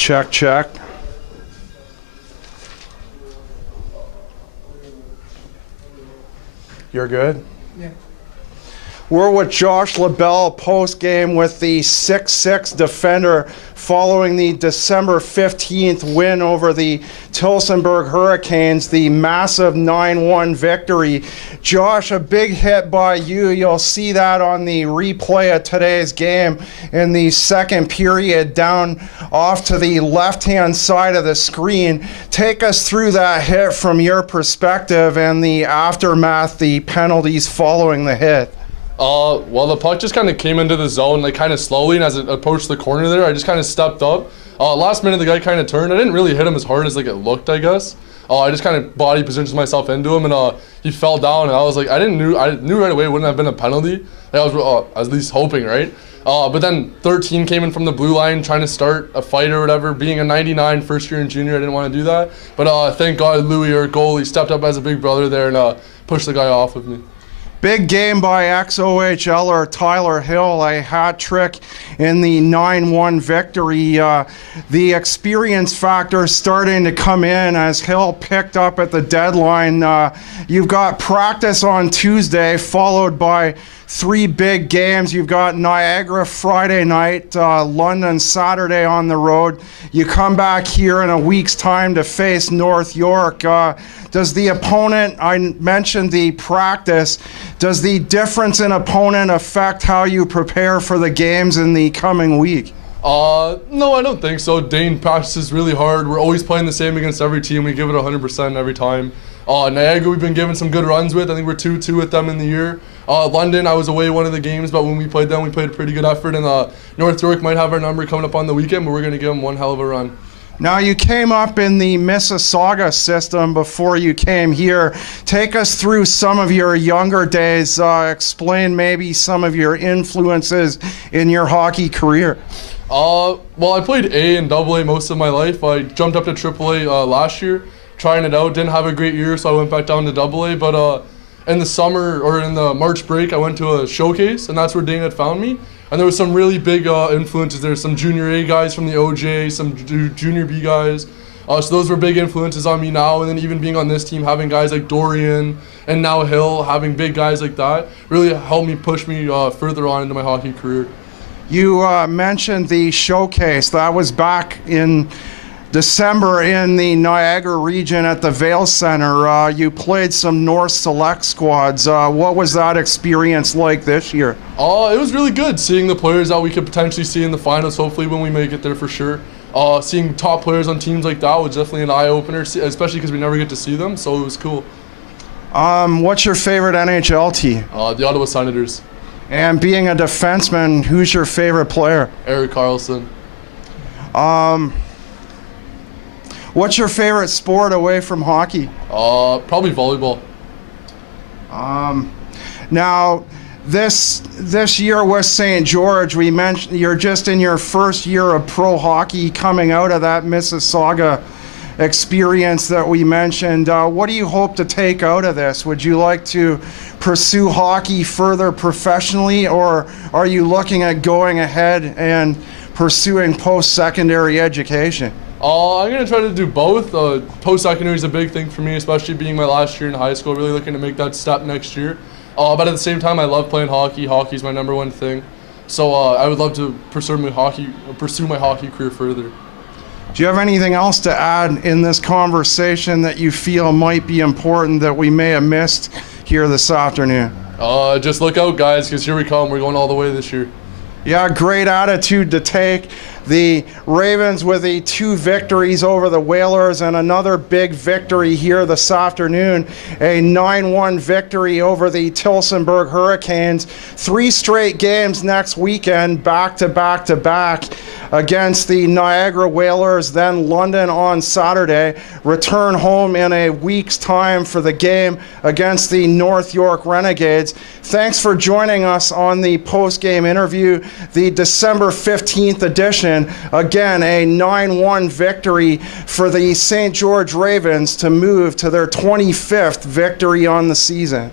Check, check. You're good? Yeah. We're with Josh Labelle post-game with the 6-6 defender following the December 15th win over the Tillsonburg Hurricanes, the massive 9-1 victory. Josh, a big hit by you. You'll see that on the replay of today's game in the second period down off to the left-hand side of the screen. Take us through that hit from your perspective and the aftermath, the penalties following the hit. Well, the puck just kind of came into the zone, like kind of slowly, and as it approached the corner there, I just kind of stepped up. Last minute, the guy kind of turned. I didn't really hit him as hard as like it looked, I guess. I just kind of body positioned myself into him, and he fell down, and I was like, I knew right away it wouldn't have been a penalty. Like, I was at least hoping, right? But then 13 came in from the blue line trying to start a fight or whatever. Being a 99 first year in junior, I didn't want to do that. But thank God Louis, our goalie, stepped up as a big brother there and pushed the guy off of me. Big game by ex-OHLer Tyler Hill, a hat trick in the 9-1 victory. The experience factor starting to come in as Hill picked up at the deadline. You've got practice on Tuesday, followed by 3 big games. You've got Niagara Friday night, London Saturday on the road. You come back here in a week's time to face North York. Does the opponent, I mentioned the practice, does the difference in opponent affect how you prepare for the games in the coming week? No, I don't think so. Dane practices really hard. We're always playing the same against every team. We give it 100% every time. Niagara, we've been given some good runs with. I think we're 2-2 with them in the year. London, I was away one of the games, but when we played them, we played a pretty good effort. And North York might have our number coming up on the weekend, but we're going to give them one hell of a run. Now, you came up in the Mississauga system before you came here. Take us through some of your younger days. Explain maybe some of your influences in your hockey career. Well, I played A and AA most of my life. I jumped up to AAA last year, trying it out. Didn't have a great year, so I went back down to AA. But in the summer, or in the March break, I went to a showcase, and that's where Dane had found me. And there was some really big influences there. Some junior A guys from the OJ, some junior B guys. So those were big influences on me now. And then even being on this team, having guys like Dorian and now Hill, having big guys like that, really helped me push me further on into my hockey career. You mentioned the showcase. That was back in December in the Niagara region at the Vail Center. You played some North Select squads. What was that experience like this year? It was really good seeing the players that we could potentially see in the finals, hopefully when we make it there for sure. Seeing top players on teams like that was definitely an eye-opener, especially because we never get to see them, so it was cool. What's your favorite NHL team? The Ottawa Senators. And being a defenseman, who's your favorite player? Erik Karlsson. What's your favorite sport away from hockey? Probably volleyball. Now, this year with St. George, we mentioned you're just in your first year of pro hockey, coming out of that Mississauga experience that we mentioned. What do you hope to take out of this? Would you like to pursue hockey further professionally, or are you looking at going ahead and pursuing post-secondary education? I'm going to try to do both. Post-secondary is a big thing for me, especially being my last year in high school, really looking to make that step next year. But at the same time, I love playing hockey. Hockey is my number one thing. So I would love to pursue my hockey career further. Do you have anything else to add in this conversation that you feel might be important that we may have missed here this afternoon? Just look out, guys, because here we come. We're going all the way this year. Yeah, great attitude to take. The Ravens with the 2 victories over the Whalers and another big victory here this afternoon, a 9-1 victory over the Tillsonburg Hurricanes. 3 straight games next weekend, back to back to back against the Niagara Whalers, then London on Saturday. Return home in a week's time for the game against the North York Renegades. Thanks for joining us on the post-game interview, the December 15th edition. Again, a 9-1 victory for the St. George Ravens to move to their 25th victory on the season.